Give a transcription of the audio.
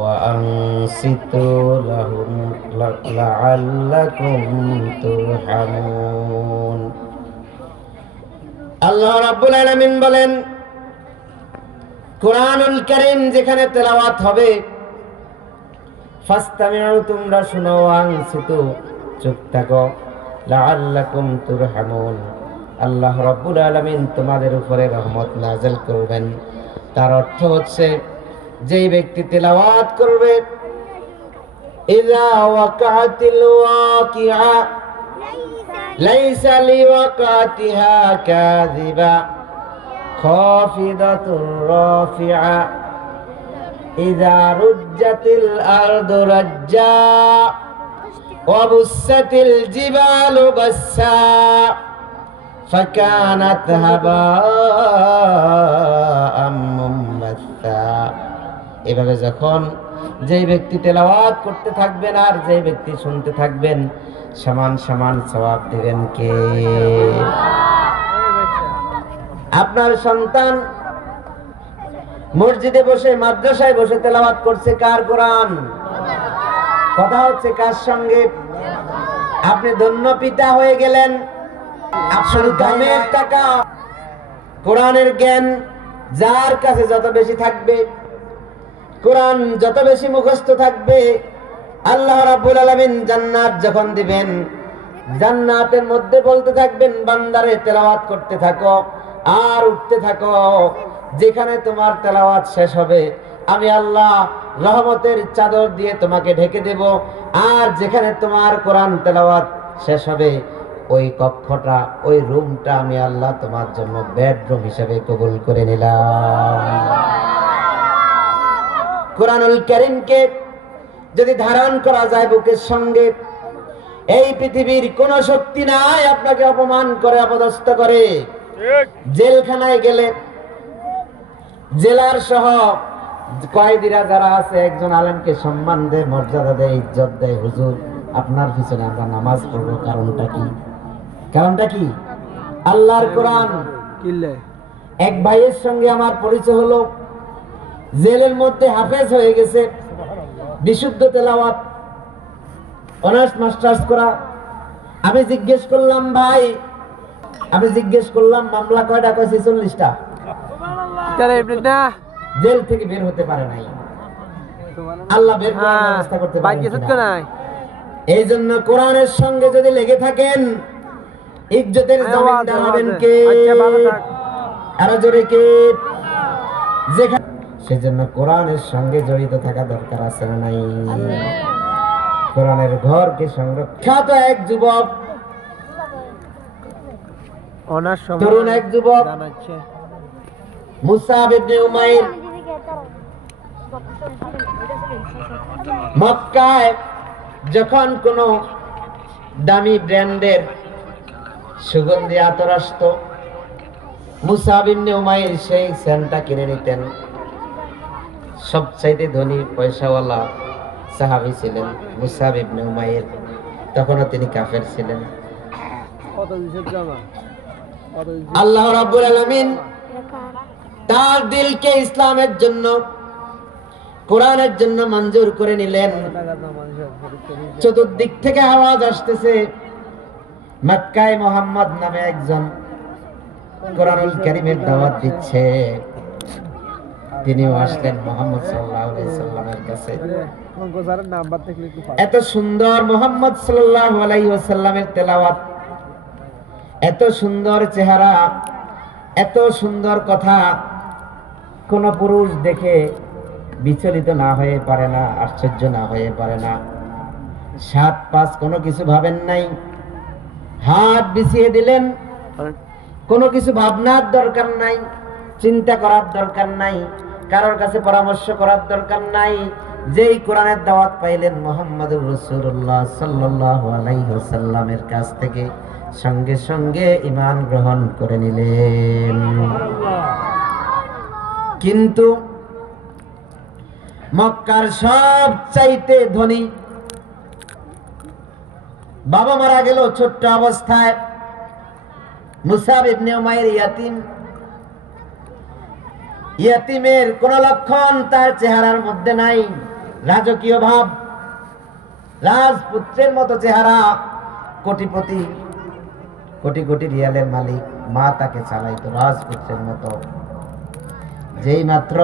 وأنصتوا لهم لعلكم ترحمون আল্লাহ রাব্বুল আলামিন বলেন, কুরআনুল কারীম যেখানে তেলাওয়াত হবে, ফাসতামিউ, তোমরা শুনো, আনসিতু, চুপ থাকো, লাআল্লাকুম তুরহামুন, আল্লাহ রাব্বুল আলামিন তোমাদের উপরে রহমত নাযিল করবেন। তার অর্থ হচ্ছে, যেই ব্যক্তি তেলাওয়াত করবে, ইযা ওয়াকাতিল ওয়াকিআ লাইসা লিওয়াকাতিহা কাযিবা খাফিদাতুর রাফিআ ইযা রুজ্জাতিল আরদু রাজ্জা ওয়া বুসাতিল জিবালু বাসসা ফাকানাত হাবাআম মুমবাসসা। এভাবে যখন যেই ব্যক্তি তেলাওয়াত করতে থাকবেন আর যেই ব্যক্তি শুনতে থাকবেন, সমান সমান সওয়াব দিবেন কে? আপনার সন্তান মসজিদে বসে, মাদ্রাসায় বসে তেলাওয়াত করছে কার কোরআন? কথা হচ্ছে কার সঙ্গে? আপনি ধন্য পিতা হয়ে গেলেন। আপনার দামের টাকা, কোরআনের জ্ঞান যার কাছে যত বেশি থাকবে, কোরআন যত বেশি মুখস্থ থাকবে, আল্লাহ রাব্বুল আলামিন জান্নাত যখন দিবেন, জান্নাতের মধ্যে বলতে থাকবেন, বান্দারে তেলাওয়াত করতে থাকো আর উঠতে থাকো, যেখানে তোমার তেলাওয়াত শেষ হবে আমি আল্লাহ রহমতের চাদর দিয়ে তোমাকে ঢেকে দেব, আর যেখানে তোমার কোরআন তেলাওয়াত শেষ হবে ওই কক্ষটা, ওই রুমটা আমি আল্লাহ তোমার জন্য বেডরুম হিসেবে কবুল করে নিলাম। কুরআনুল কারীমকে যদি ধারণ করা যায় বুকের সঙ্গে, এই পৃথিবীর কোন শক্তি নাই আপনাকে অপমান করে, অপদস্থ করে। জেলখানায় গেলে জেলার সহ কয়েদিরা যারা আছে, একজন আলেমকে সম্মান দেয়, মর্যাদা দেয়, ইজ্জত দেয়। হুজুর, আপনার পিছনে আমরা নামাজ পড়বো, কারণটা কি? কারণটা কি? আল্লাহর কোরআন। এক ভাইয়ের সঙ্গে আমার পরিচয় হলো, জেলের মধ্যে হাফেজ হয়ে গেছে, বিশুদ্ধ তেলাওয়াত, অনার্স মাস্টার্স করা। আমি জিজ্ঞেস করলাম, ভাই, আমি জিজ্ঞেস করলাম মামলা কয়টা? কয়েছে 40টা। জেল থেকে বের হতে পারে নাই, আল্লাহ বের করার ব্যবস্থা করতে পারে। এই জন্য কোরআনের সঙ্গে যদি লেগে থাকেন, ইজ্জতের জমিনদার হবেন কে? আরো জোরে কে? যেখানে, সেজন্য কোরআনের সঙ্গে জড়িত থাকা দরকার আছে না নাই? কোরআনের ঘরকে সংরক্ষিত এক যুবক, তরুণ এক যুবক, মুসাব ইবনে উমাইর, মক্কায় যখন কোন দামি ব্র্যান্ডের সুগন্ধি আতর আসতো, মুসাব ইবনে উমাইর সেই সেন্টটা কিনে নিতেন। সবচাইতে ধনী পয়সাওয়ালা সাহাবী ছিলেন মুসাব ইবনে উমাইর। তখনও তিনি কাফের ছিলেন। আল্লাহ রাব্বুল আলামিন তার দিলকে ইসলামের জন্য, কোরআনের জন্য মঞ্জুর করে নিলেন। চতুর্দিক থেকে আওয়াজ আসতেছে, মক্কায় মুহাম্মদ নামে একজন কোরআনুল কারীমের দাওয়াত দিচ্ছে। তিনিও আসলেন মুহাম্মদ সাল্লাল্লাহু আলাইহি সাল্লামের কাছে। এত সুন্দর মুহাম্মদ সাল্লাল্লাহু আলাইহি ওয়াসাল্লামের তেলাওয়াত, এত সুন্দর চেহারা, এত সুন্দর কথা, কোন পুরুষ দেখে বিচলিত না হয়ে পারে না, আশ্চর্য না হয়ে পারে না। 7-5 কোনো কিছু ভাবেন নাই, হাত বিছিয়ে দিলেন। কোনো কিছু ভাবনার দরকার নাই, চিন্তা করার দরকার নাই, কারোর কাছে পরামর্শ করার দরকার নাই। যেই কোরআনের দাওয়াত পাইলেন মুহাম্মদুর রাসূলুল্লাহ সাল্লাল্লাহু আলাইহি ওয়াসাল্লামের কাছ থেকে, সঙ্গে সঙ্গে ঈমান গ্রহণ করে নিলেন। কিন্তু মক্কার সবচাইতে ধনী, বাবা মারা গেল ছোট্ট অবস্থায়, মুসাব ইবনে উমাইর ইয়াতিম। ইয়াতিমের কোন লক্ষণ তার চেহারার মধ্যে নাই, রাজকীয় ভাব, রাজপুত্রের মতো চেহারা, কোটিপতি, কোটি কোটি রিয়ালের মালিক, মা তাকে চালাইতো রাজপুত্রের মতো। যেই মাত্র